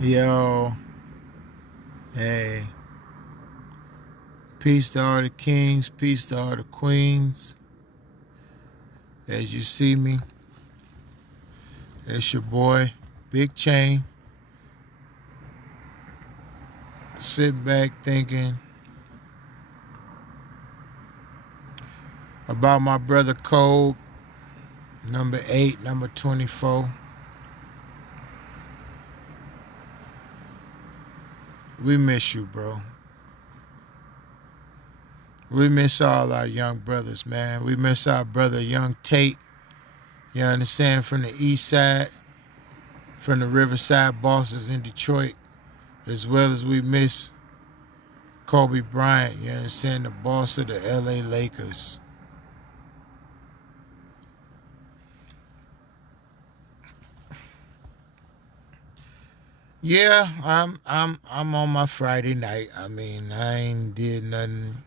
Yo, hey, peace to all the kings, peace to all the queens. As you see me, it's your boy, Big Chain, sitting back thinking about my brother Cole, number 8, number 24. We miss you, bro. We miss all our young brothers, man. We miss our brother, young Tate, you understand, from the east side, from the Riverside bosses in Detroit, as well as we miss Kobe Bryant, you understand, the boss of the LA Lakers. Yeah, I'm on my Friday night. I mean, I ain't did nothing,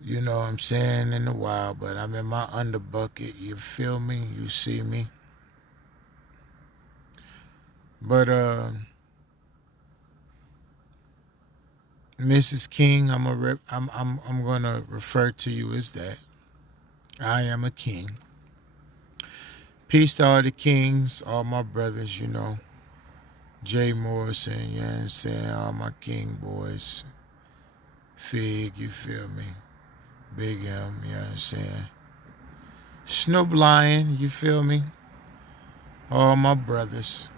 you know what I'm saying, in a while, but I'm in my underbucket, you feel me? You see me? But Mrs. King, I'm gonna refer to you as that. I am a king. Peace to all the kings, all my brothers, you know. Jay Morrison, you understand, all my king boys. Fig, you feel me? Big M, you understand? Snoop Lion, you feel me? All my brothers.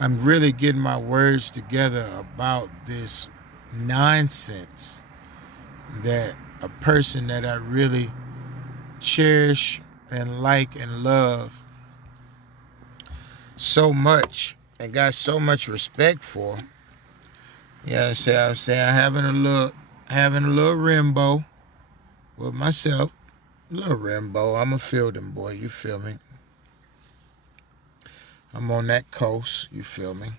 I'm really getting my words together about this nonsense that a person that I really cherish and like and love so much and got so much respect for. Yeah, I'm saying having a little Rimbo with myself. A little Rimbo. I'm a fielding boy, you feel me? I'm on that coast, you feel me?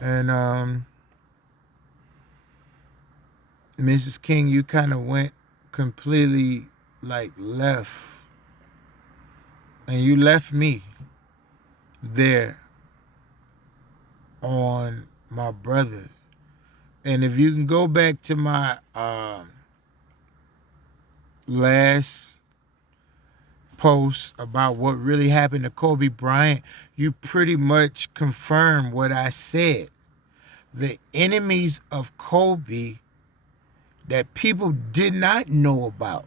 And Mrs. King, you kind of went completely like left, and you left me there on my brother. And if you can go back to my last post about what really happened to Kobe Bryant, you pretty much confirmed what I said. The enemies of Kobe that people did not know about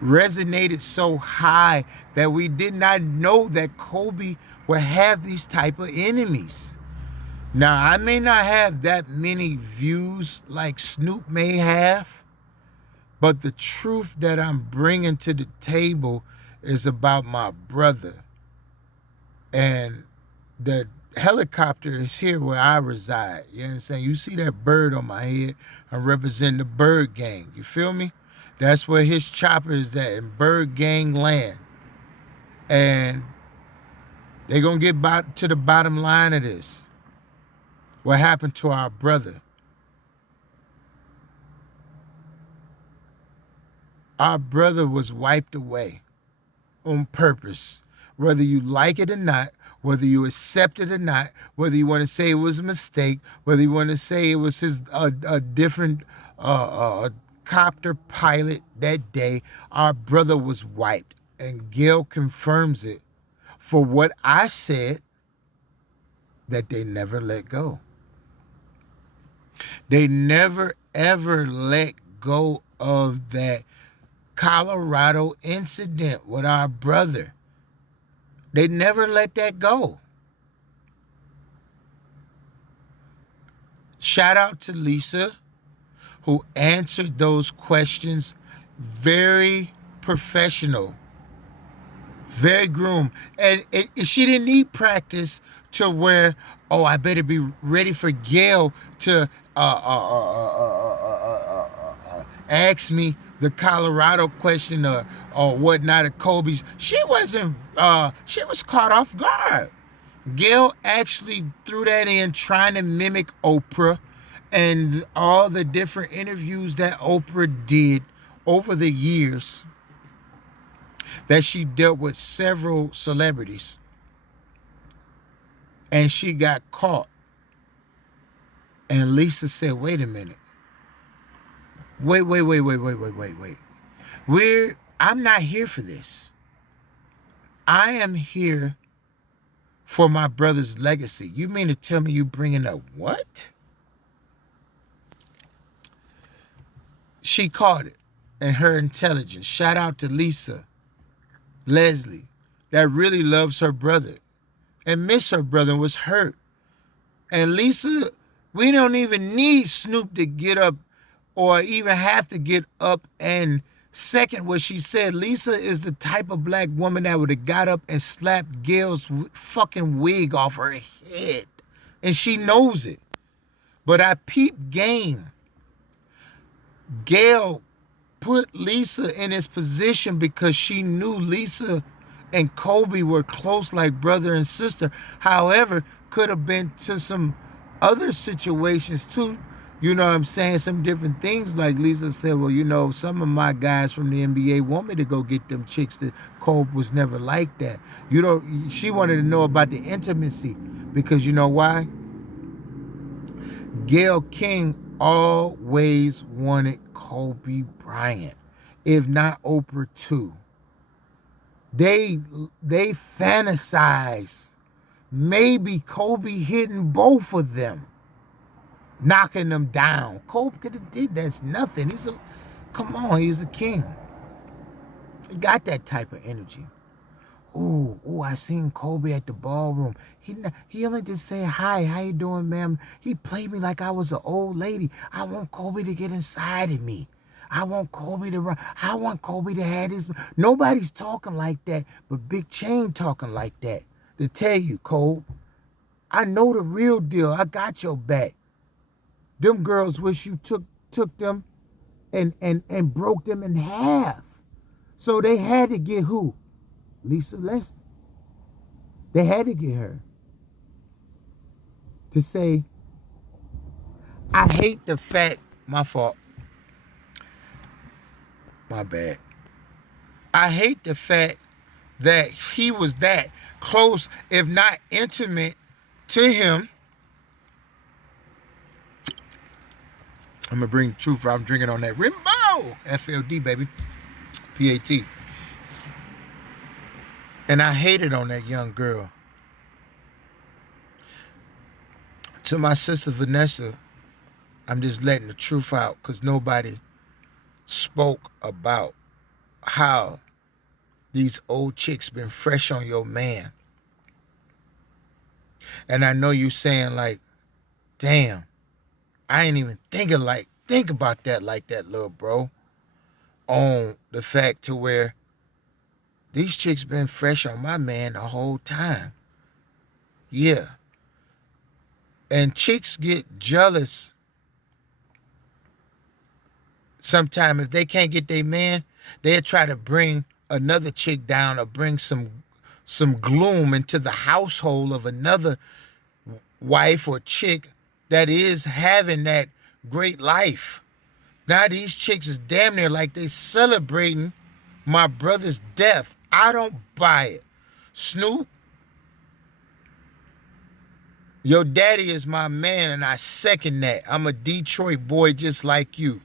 resonated so high that we did not know that Kobe would have these type of enemies. Now, I may not have that many views like Snoop may have, but the truth that I'm bringing to the table is about my brother. And the helicopter is here where I reside. You understand? You see that bird on my head? I represent the bird gang. You feel me? That's where his chopper is at, in bird gang land. And they're going to get to the bottom line of this. What happened to our brother? Our brother was wiped away on purpose. Whether you like it or not, whether you accept it or not, whether you want to say it was a mistake, whether you want to say it was a different copter pilot that day, our brother was wiped. And Gayle confirms it for what I said, that they never let go. They never ever let go of that Colorado incident with our brother. They never let that go. Shout out to Lisa, who answered those questions very professional, very groomed. And she didn't need practice to where, oh, I better be ready for Gayle to ask me the Colorado question or whatnot of Kobe's. She wasn't, she was caught off guard. Gayle actually threw that in trying to mimic Oprah and all the different interviews that Oprah did over the years. that she dealt with several celebrities and she got caught. And Lisa said, wait a minute. Wait. I'm not here for this. I am here for my brother's legacy. You mean to tell me you bringing up what? She caught it, and her intelligence. Shout out to Lisa Leslie, that really loves her brother and miss her brother and was hurt. And Lisa, we don't even need Snoop to get up or even have to get up and second what she said. Lisa is the type of black woman that would have got up and slapped Gayle's fucking wig off her head. And she knows it. But I peep game. Gayle put Lisa in his position because she knew Lisa and Kobe were close like brother and sister. However, could have been to some other situations too. You know what I'm saying? Some different things. Like Lisa said, well, you know, some of my guys from the NBA want me to go get them chicks. That Kobe was never like that. You know, she wanted to know about the intimacy because you know why? Gayle King always wanted Kobe Bryant, if not Oprah too. They fantasize maybe Kobe hitting both of them, knocking them down. Kobe could have did that's nothing. Come on, he's a king. He got that type of energy. Ooh, I seen Kobe at the ballroom. He only just say hi, how you doing, ma'am? He played me like I was an old lady. I want Kobe to get inside of me. I want Kobe to run. I want Kobe to have his. Nobody's talking like that, but Big Chain talking like that. To tell you, Cole, I know the real deal. I got your back. Them girls wish you took them and broke them in half. So they had to get who? Lisa Leslie. They had to get her to say, I hate the fact, my fault, my bad. I hate the fact that he was that close, if not intimate, to him. I'm gonna bring the truth. I'm drinking on that Rimbo FLD, baby, PAT. And I hated on that young girl. To my sister Vanessa, I'm just letting the truth out because nobody spoke about how these old chicks been fresh on your man. And I know you saying like, damn, I ain't even think about that like that, little bro. On the fact to where these chicks been fresh on my man the whole time. Yeah. And chicks get jealous sometimes. If they can't get their man, they'll try to bring another chick down or bring some gloom into the household of another wife or chick that is having that great life. Now these chicks is damn near like they celebrating my brother's death. I don't buy it. Snoop, your daddy is my man, and I second that. I'm a Detroit boy just like you.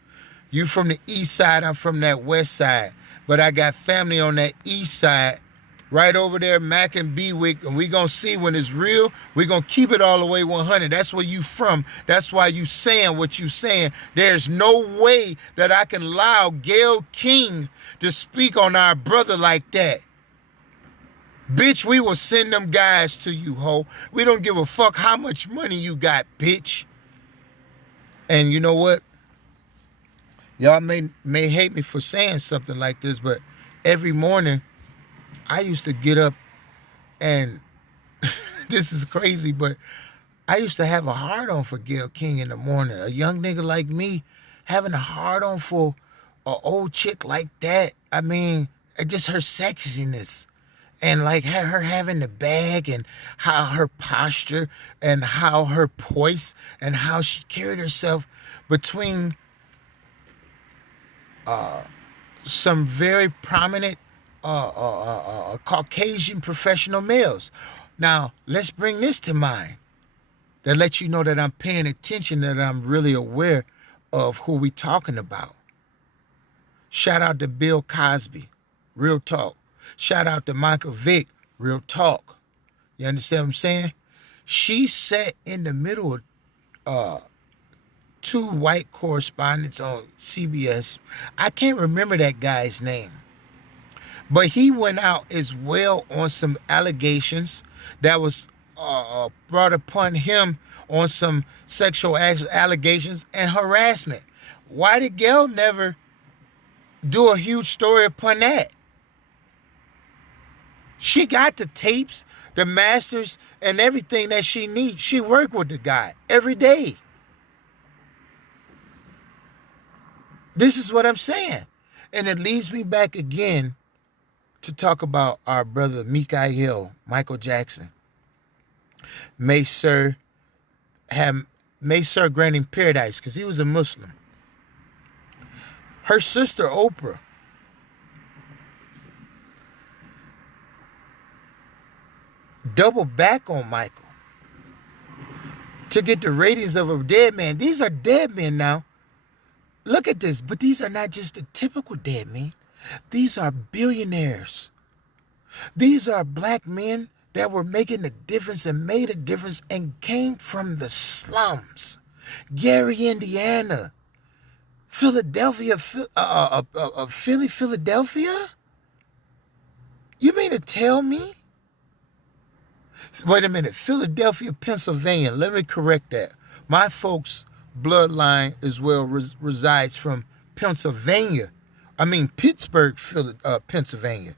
You from the east side, I'm from that west side. But I got family on that east side, right over there, Mac and Bewick, and we gonna see when it's real. We gonna keep it all the way 100. That's where you from. That's why you saying what you saying. There's no way that I can allow Gayle King to speak on our brother like that. Bitch, we will send them guys to you, ho. We don't give a fuck how much money you got, bitch. And you know what? Y'all may hate me for saying something like this, but every morning I used to get up and this is crazy, but I used to have a hard-on for Gayle King in the morning. A young nigga like me having a hard-on for an old chick like that. I mean, just her sexiness. And like her having the bag and how her posture and how her poise and how she carried herself between some very prominent Caucasian professional males. Now, let's bring this to mind. That lets you know that I'm paying attention, that I'm really aware of who we talking about. Shout out to Bill Cosby, real talk. Shout out to Michael Vick, real talk. You understand what I'm saying? She sat in the middle of two white correspondents on CBS. I can't remember that guy's name. But he went out as well on some allegations that was brought upon him on some sexual allegations and harassment. Why did Gayle never do a huge story upon that? She got the tapes, the masters, and everything that she needs. She worked with the guy every day. This is what I'm saying. And it leads me back again to talk about our brother Michael Jackson. May Sir grant him paradise, because he was a Muslim. Her sister Oprah doubled back on Michael to get the ratings of a dead man. These are dead men now. Look at this, but these are not just the typical dead men. These are billionaires. These are black men that were making a difference and made a difference and came from the slums. Gary, Indiana. Philadelphia, Philadelphia? You mean to tell me? Wait a minute, Philadelphia, Pennsylvania. Let me correct that. My folks' bloodline as well resides from Pennsylvania. I mean Pittsburgh, Pennsylvania.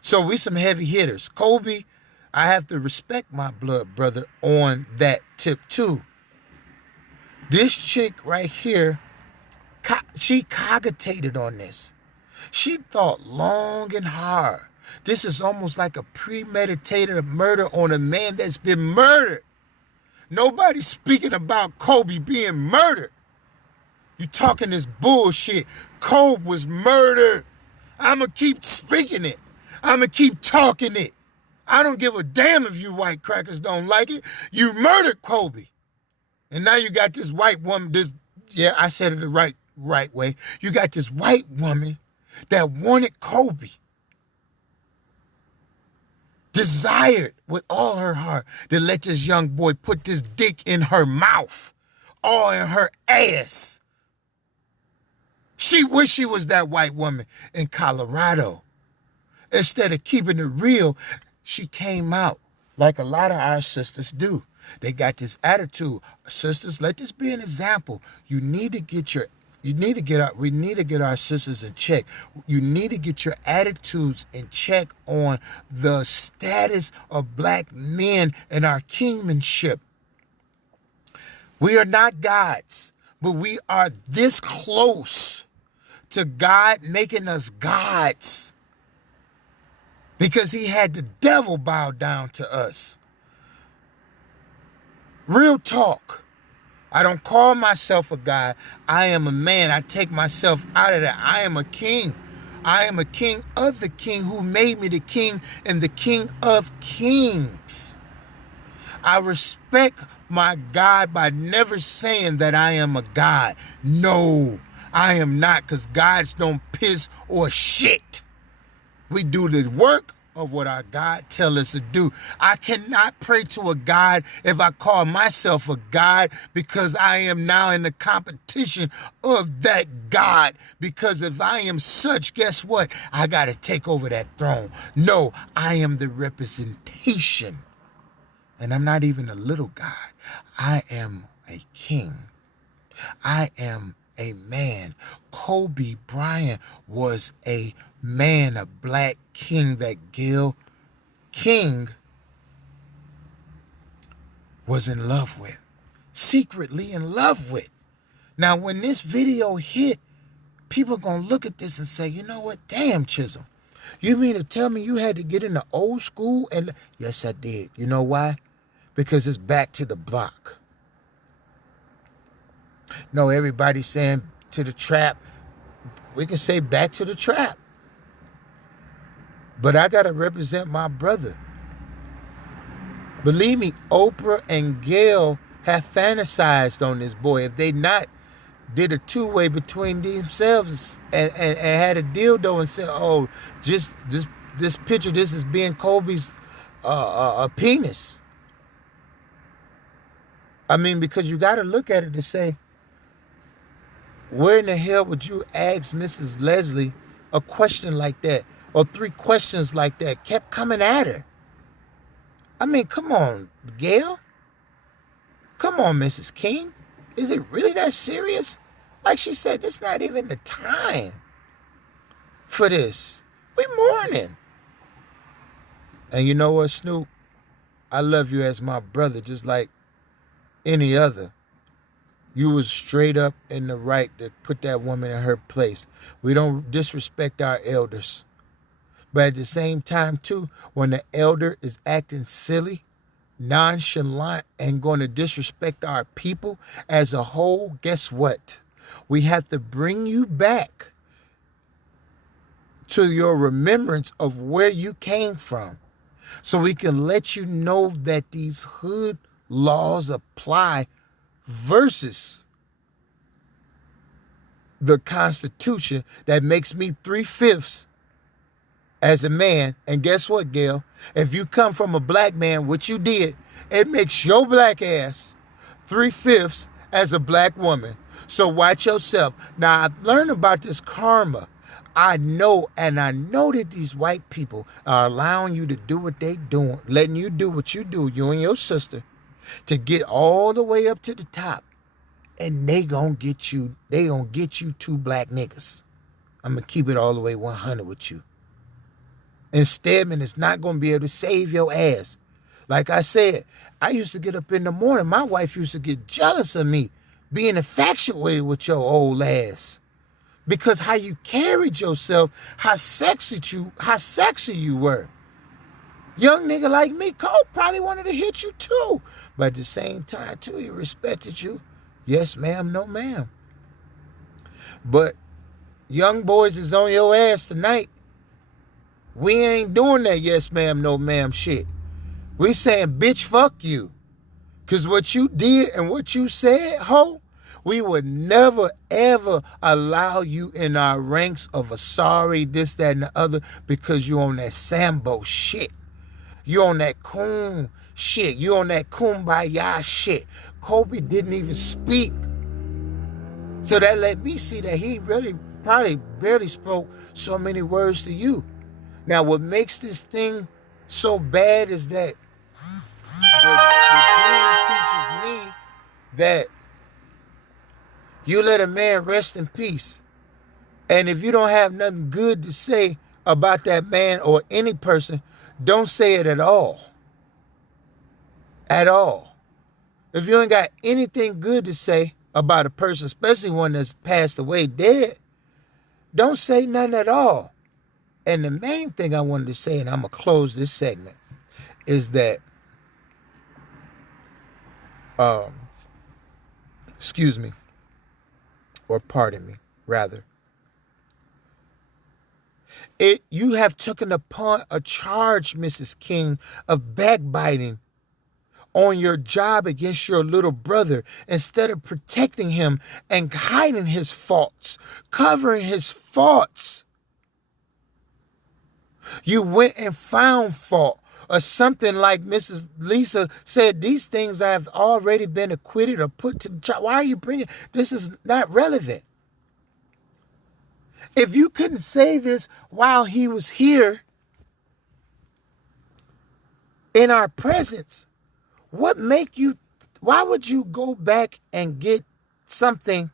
So we some heavy hitters. Kobe, I have to respect my blood brother on that tip too. This chick right here, she cogitated on this. She thought long and hard. This is almost like a premeditated murder on a man that's been murdered. Nobody's speaking about Kobe being murdered. You talking this bullshit. Kobe was murdered. I'ma keep speaking it. I'ma keep talking it. I don't give a damn if you white crackers don't like it. You murdered Kobe. And now you got this white woman, I said it the right way. You got this white woman that wanted Kobe. Desired with all her heart to let this young boy put this dick in her mouth, all in her ass. She wished she was that white woman in Colorado. Instead of keeping it real, she came out like a lot of our sisters do. They got this attitude. Sisters, let this be an example. We need to get our sisters in check. You need to get your attitudes in check on the status of black men and our kingmanship. We are not gods, but we are this close to God making us gods, because he had the devil bow down to us. Real talk. I don't call myself a god. I am a man. I take myself out of that. I am a king. I am a king of the king who made me the king and the king of kings. I respect my God by never saying that I am a god. No, I am not, because gods don't piss or shit. We do the work of what our God tells us to do. I cannot pray to a God if I call myself a God, because I am now in the competition of that God. Because if I am such, guess what? I got to take over that throne. No, I am the representation. And I'm not even a little God. I am a king. I am a man. Kobe Bryant was a man, a black king that Gayle King was in love with, secretly in love with. Now, when this video hit, people are going to look at this and say, you know what? Damn, Chisholm. You mean to tell me you had to get into old school? And yes, I did. You know why? Because it's back to the block. No, everybody's saying to the trap. We can say back to the trap. But I got to represent my brother. Believe me, Oprah and Gayle have fantasized on this boy. If they not did a two-way between themselves and had a dildo and said, oh, just this picture, this is being Kobe's penis. I mean, because you got to look at it to say, where in the hell would you ask Mrs. Leslie a question like that? Or 3 questions like that kept coming at her. I mean, come on, Gayle. Come on, Mrs. King. Is it really that serious? Like she said, it's not even the time for this. We mourning. And you know what, Snoop? I love you as my brother, just like any other. You was straight up in the right to put that woman in her place. We don't disrespect our elders. But at the same time, too, when the elder is acting silly, nonchalant, and going to disrespect our people as a whole, guess what? We have to bring you back to your remembrance of where you came from, so we can let you know that these hood laws apply versus the Constitution that makes me 3/5 as a man. And guess what, Gayle? If you come from a black man, which you did, it makes your black ass 3/5 as a black woman. So watch yourself. Now, I've learned about this karma. I know that these white people are allowing you to do what they doing, letting you do what you do, you and your sister, to get all the way up to the top. And they gonna get you 2 black niggas. I'm gonna keep it all the way 100 with you. And Stedman is not going to be able to save your ass. Like I said, I used to get up in the morning. My wife used to get jealous of me being infatuated with your old ass. Because how you carried yourself, how sexy you were. Young nigga like me, Cole probably wanted to hit you too. But at the same time, too, he respected you. Yes, ma'am, no, ma'am. But young boys is on your ass tonight. We ain't doing that yes ma'am, no ma'am shit. We saying, bitch, fuck you. Because what you did and what you said, ho, we would never, ever allow you in our ranks of a sorry, this, that, and the other, because you on that Sambo shit. You on that coon shit. You on that kumbaya shit. Kobe didn't even speak. So that let me see that he really probably barely spoke so many words to you. Now, what makes this thing so bad is that the dean teaches me that you let a man rest in peace. And if you don't have nothing good to say about that man or any person, don't say it at all. At all. If you ain't got anything good to say about a person, especially one that's passed away dead, don't say nothing at all. And the main thing I wanted to say, and I'm going to close this segment, is that, excuse me, or pardon me, rather. You have taken upon a charge, Mrs. King, of backbiting on your job against your little brother instead of protecting him and hiding his faults, covering his faults. You went and found fault, or something like Mrs. Lisa said, these things have already been acquitted or put to trial. Why are you bringing, this is not relevant. If you couldn't say this while he was here in our presence, why would you go back and get something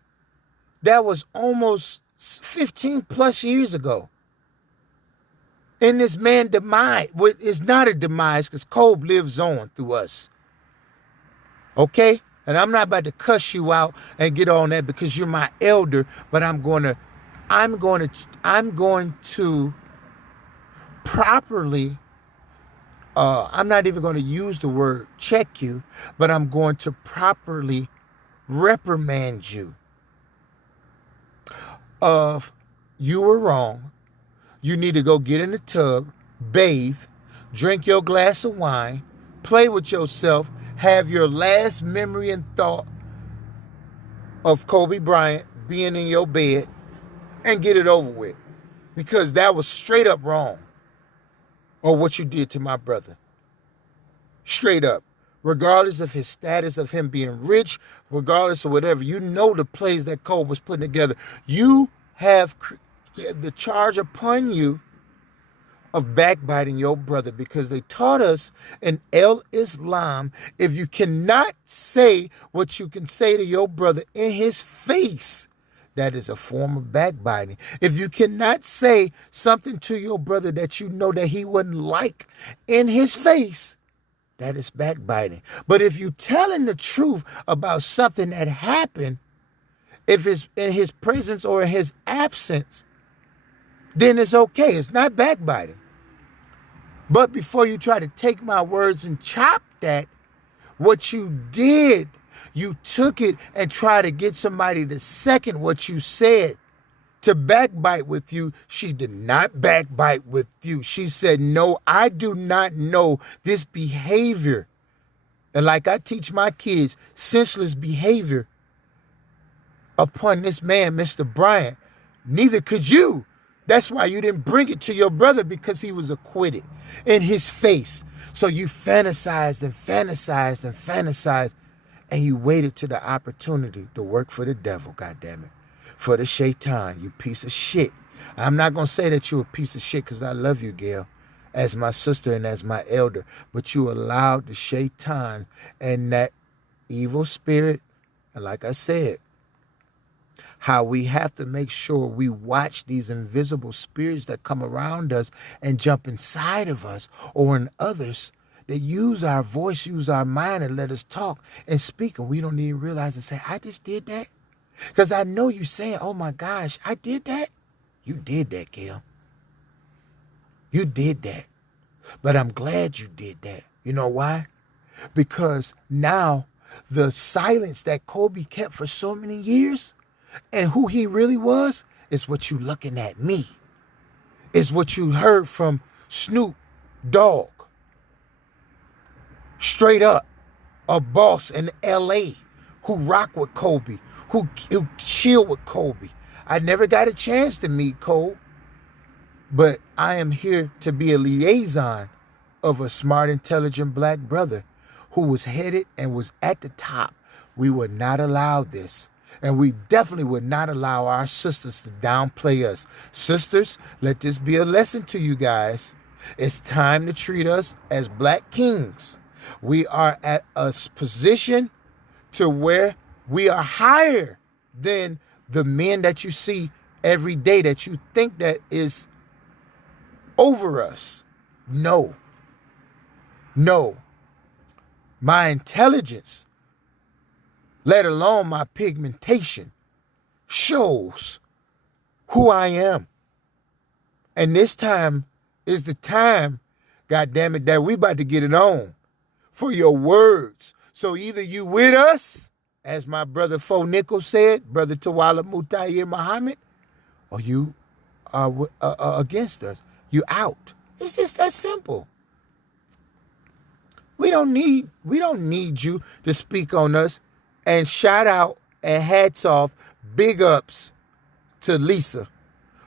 that was almost 15 plus years ago? And this man demise, it's not a demise because Kobe lives on through us. Okay? And I'm not about to cuss you out and get on that because you're my elder, but I'm going to properly, I'm not even going to use the word check you, but I'm going to properly reprimand you of you were wrong. You need to go get in the tub, bathe, drink your glass of wine, play with yourself, have your last memory and thought of Kobe Bryant being in your bed, and get it over with. Because that was straight up wrong. Or what you did to my brother. Straight up. Regardless of his status, of him being rich, regardless of whatever, you know the plays that Kobe was putting together. You have the charge upon you of backbiting your brother, because they taught us in Islam, if you cannot say what you can say to your brother in his face, that is a form of backbiting. If you cannot say something to your brother that you know that he wouldn't like in his face, that is backbiting. But if you telling the truth about something that happened, if it's in his presence or in his absence, then it's okay. It's not backbiting. But before you try to take my words and chop that, what you did, you took it and tried to get somebody to second what you said, to backbite with you. She did not backbite with you. She said, no, I do not know this behavior. And like I teach my kids, senseless behavior upon this man, Mr. Bryant, neither could you. That's why you didn't bring it to your brother, because he was acquitted in his face. So you fantasized and fantasized and fantasized, and you waited to the opportunity to work for the devil, goddammit, for the shaitan, you piece of shit. I'm not going to say that you're a piece of shit, because I love you, Gayle, as my sister and as my elder, but you allowed the shaitan and that evil spirit, and like I said, how we have to make sure we watch these invisible spirits that come around us and jump inside of us or in others that use our voice, use our mind, and let us talk and speak. And we don't even realize and say, I just did that. Because I know you saying, oh my gosh, I did that. You did that, Gayle. You did that. But I'm glad you did that. You know why? Because now the silence that Kobe kept for so many years, and who he really was, is what you looking at me. Is what you heard from Snoop Dogg. Straight up, a boss in L.A. who rock with Kobe, who chill with Kobe. I never got a chance to meet Kobe, but I am here to be a liaison of a smart, intelligent black brother who was headed and was at the top. We would not allow this. And we definitely would not allow our sisters to downplay us. Sisters, let this be a lesson to you guys. It's time to treat us as black kings. We are at a position to where we are higher than the men that you see every day that you think that is over us. No. No. My intelligence, let alone my pigmentation, shows who I am. And this time is the time, goddammit, that we about to get it on for your words. So either you with us, as my brother Fo Nickel said, brother Tawala Mutayir Muhammad, or you are against us. You out. It's just that simple. We don't need you to speak on us. And shout out and hats off, big ups to Lisa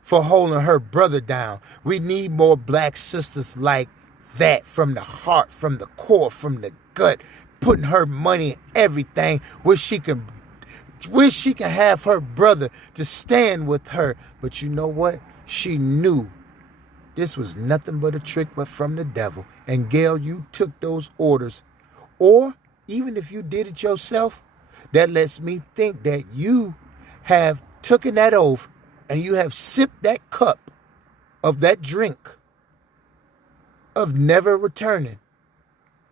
for holding her brother down. We need more black sisters like that, from the heart, from the core, from the gut, putting her money in everything, wish she can have her brother to stand with her. But you know what? She knew this was nothing but a trick, but from the devil. And Gayle, you took those orders. Or even if you did it yourself, that lets me think that you have taken that oath and you have sipped that cup of that drink of never returning.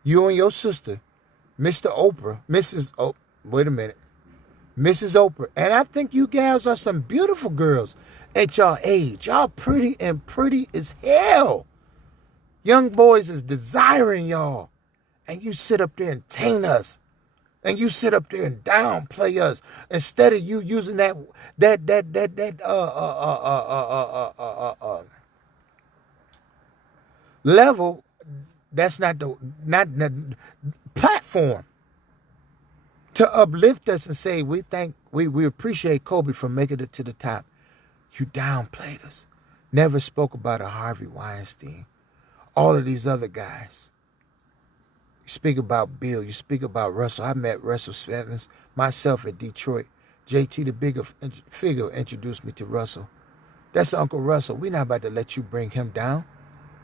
You and your sister, Mr. Oprah, Mrs. Oprah. And I think you gals are some beautiful girls at y'all age. Y'all pretty and pretty as hell. Young boys is desiring y'all. And you sit up there and taint us. And you sit up there and downplay us instead of you using that level, that's not the platform to uplift us and say we appreciate Kobe for making it to the top. You downplayed us. Never spoke about a Harvey Weinstein. All of these other guys. You speak about Bill. You speak about Russell. I met Russell Simmons myself at Detroit. JT, the bigger figure, introduced me to Russell. That's Uncle Russell. We're not about to let you bring him down.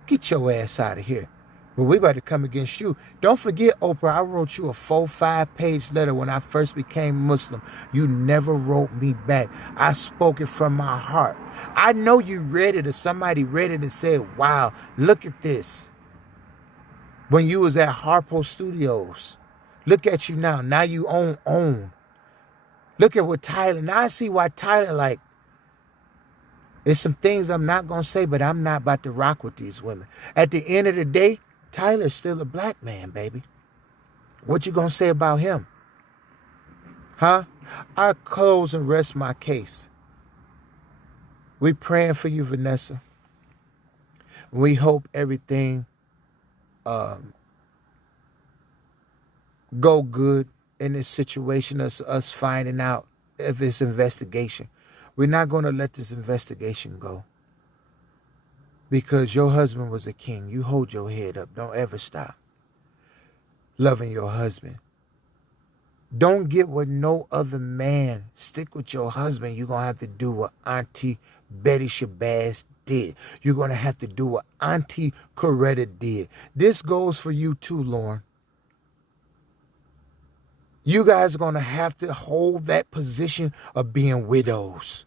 Get your ass out of here. But we about to come against you. Don't forget, Oprah, I wrote you a 4-5-page letter when I first became Muslim. You never wrote me back. I spoke it from my heart. I know you read it or somebody read it and said, wow, look at this. When you was at Harpo Studios. Look at you now. Now you own. Look at what Tyler, now I see why Tyler, like, there's some things I'm not going to say, but I'm not about to rock with these women. At the end of the day, Tyler's still a black man, baby. What you going to say about him? Huh? I close and rest my case. We praying for you, Vanessa. We hope everything go good in this situation, us finding out of this investigation. We're not going to let this investigation go. Because your husband was a king. You hold your head up. Don't ever stop loving your husband. Don't get with no other man. Stick with your husband. You're going to have to do what Auntie Betty Shabazz did. You're going to have to do what Auntie Coretta did. This goes for you too, Lauren. You guys are going to have to hold that position of being widows.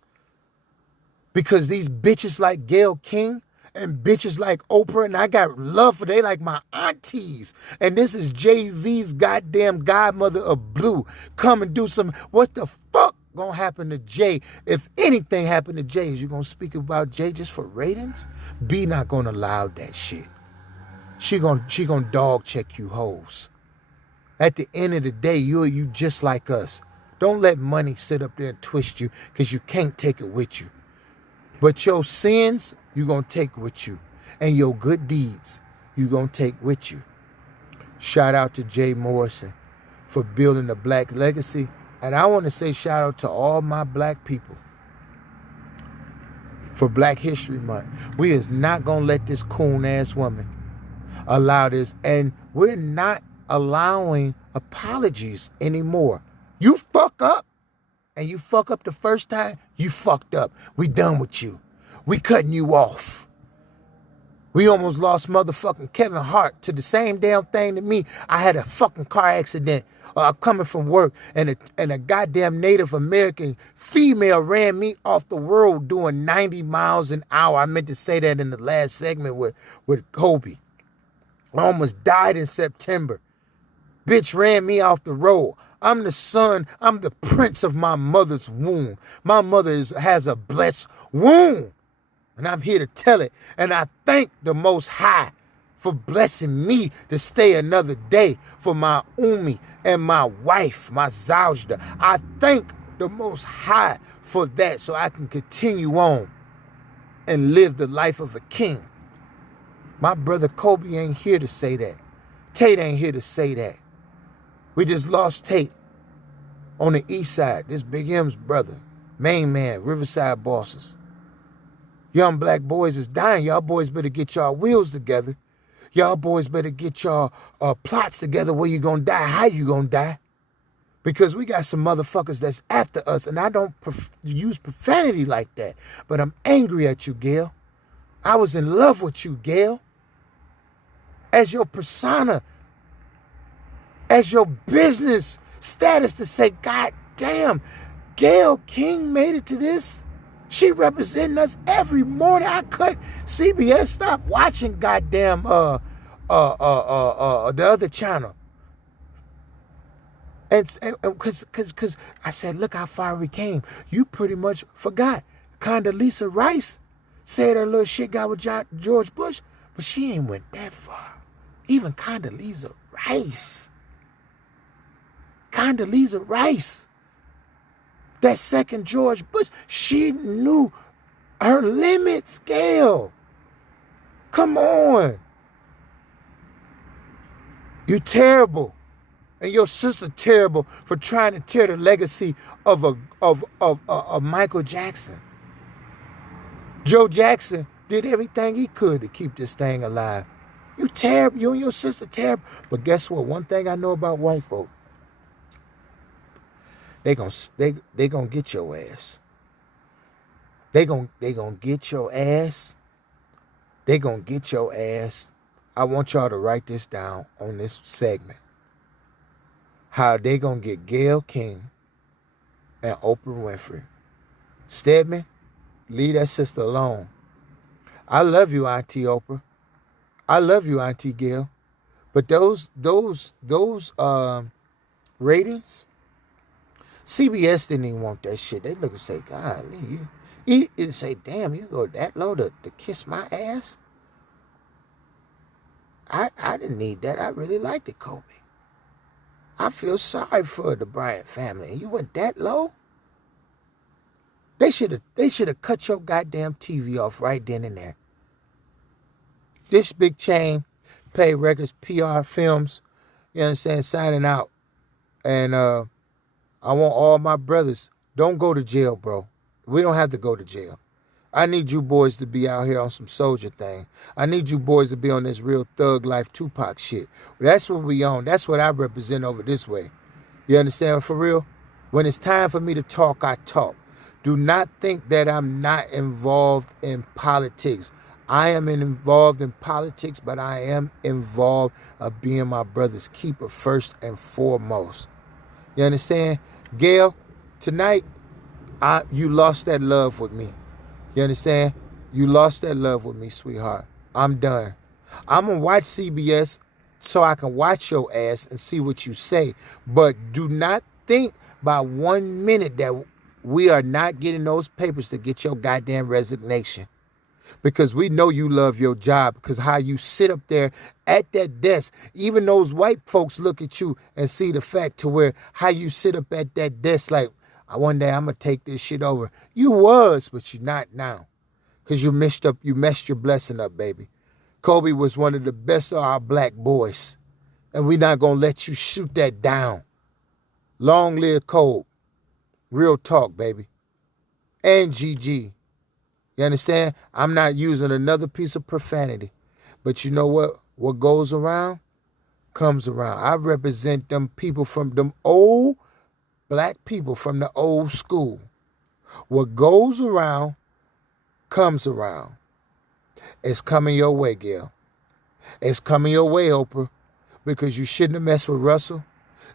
Because these bitches like Gayle King and bitches like Oprah, and I got love for they like my aunties. And this is Jay-Z's goddamn godmother of Blue. Come and do some, what the fuck gonna happen to Jay? If anything happened to Jay, is you gonna speak about Jay just for ratings? B not gonna allow that shit. She gonna dog check you hoes. At the end of the day, you just like us. Don't let money sit up there and twist you because you can't take it with you. But your sins, you're going to take with you. And your good deeds, you're going to take with you. Shout out to Jay Morrison for building a black legacy. And I want to say shout out to all my black people for Black History Month. We is not going to let this coon-ass woman allow this. And we're not allowing apologies anymore. You fuck up. And you fuck up the first time, you fucked up. We done with you. We cutting you off. We almost lost motherfucking Kevin Hart to the same damn thing to me. I had a fucking car accident coming from work, and a goddamn Native American female ran me off the road doing 90 miles an hour. I meant to say that in the last segment with Kobe. I almost died in September. Bitch ran me off the road. I'm the son, I'm the prince of my mother's womb. My mother has a blessed womb. And I'm here to tell it. And I thank the Most High for blessing me to stay another day for my Umi and my wife, my Zawjda. I thank the Most High for that so I can continue on and live the life of a king. My brother Kobe ain't here to say that. Tate ain't here to say that. We just lost Tate on the east side. This Big M's brother, main man, Riverside bosses. Young black boys is dying. Y'all boys better get y'all wheels together. Y'all boys better get y'all plots together where you gonna die, how you gonna die. Because we got some motherfuckers that's after us, and I don't use profanity like that. But I'm angry at you, Gayle. I was in love with you, Gayle. As your persona, as your business status to say, God damn, Gayle King made it to this. She representing us every morning. I cut CBS, stop watching goddamn the other channel. And cause I said, look how far we came. You pretty much forgot. Condoleezza Rice said her little shit got with George Bush, but she ain't went that far. Even Condoleezza Rice. Condoleezza Rice, that second George Bush, she knew her limits, Gayle. Come on. You terrible. And your sister terrible for trying to tear the legacy of Michael Jackson. Joe Jackson did everything he could to keep this thing alive. You terrible. You and your sister terrible. But guess what? One thing I know about white folk, they gonna get your ass. They gonna get your ass. They gonna get your ass. I want y'all to write this down on this segment. How they gonna get Gayle King and Oprah Winfrey. Stedman, leave that sister alone. I love you, Auntie Oprah. I love you, Auntie Gayle. But those ratings, CBS didn't even want that shit. They look and say, God, you say, damn, you go that low to kiss my ass? I didn't need that. I really liked it, Kobe. I feel sorry for the Bryant family. You went that low? They should have cut your goddamn TV off right then and there. This big chain, Pay Records, PR Films, you understand, signing out. And I want all my brothers, don't go to jail, bro. We don't have to go to jail. I need you boys to be out here on some soldier thing. I need you boys to be on this real thug life Tupac shit. That's what we on. That's what I represent over this way. You understand, for real? When it's time for me to talk, I talk. Do not think that I'm not involved in politics. I am involved in politics, but I am involved of being my brother's keeper first and foremost. You understand? Gayle, tonight, you lost that love with me. You understand? You lost that love with me, sweetheart. I'm done. I'm going to watch CBS so I can watch your ass and see what you say. But do not think by 1 minute that we are not getting those papers to get your goddamn resignation. Because we know you love your job, because how you sit up there at that desk, even those white folks look at you and see the fact to where how you sit up at that desk like, one day I'm going to take this shit over. You was, but you're not now. Because you messed your blessing up, baby. Kobe was one of the best of our black boys. And we're not going to let you shoot that down. Long live Kobe. Real talk, baby. And GG. You understand? I'm not using another piece of profanity. But you know what? What goes around comes around. I represent them people from them old black people from the old school. What goes around comes around. It's coming your way, Gayle. It's coming your way, Oprah, because you shouldn't have messed with Russell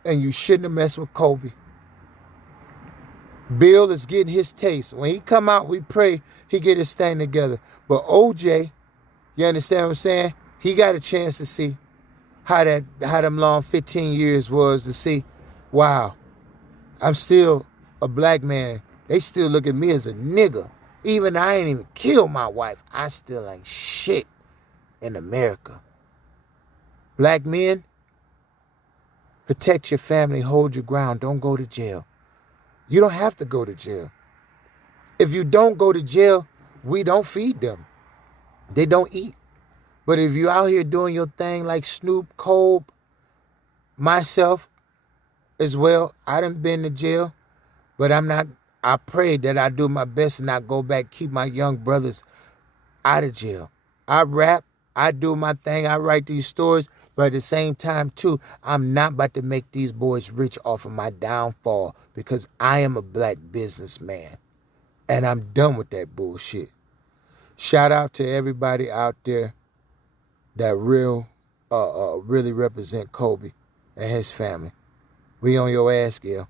and you shouldn't have messed with Kobe. Bill is getting his taste. When he come out, we pray he get his thing together. But OJ, you understand what I'm saying? He got a chance to see how them long 15 years was, to see, wow, I'm still a black man. They still look at me as a nigga. Even I ain't even killed my wife. I still ain't shit in America. Black men, protect your family, hold your ground. Don't go to jail. You don't have to go to jail. If you don't go to jail, we don't feed them. They don't eat. But if you out here doing your thing like Snoop, Cole, myself as well, I done been to jail, but I pray that I do my best and not go back, keep my young brothers out of jail. I rap, I do my thing, I write these stories, but at the same time, too, I'm not about to make these boys rich off of my downfall because I am a black businessman, and I'm done with that bullshit. Shout out to everybody out there that really represent Kobe and his family. We on your ass, Gayle.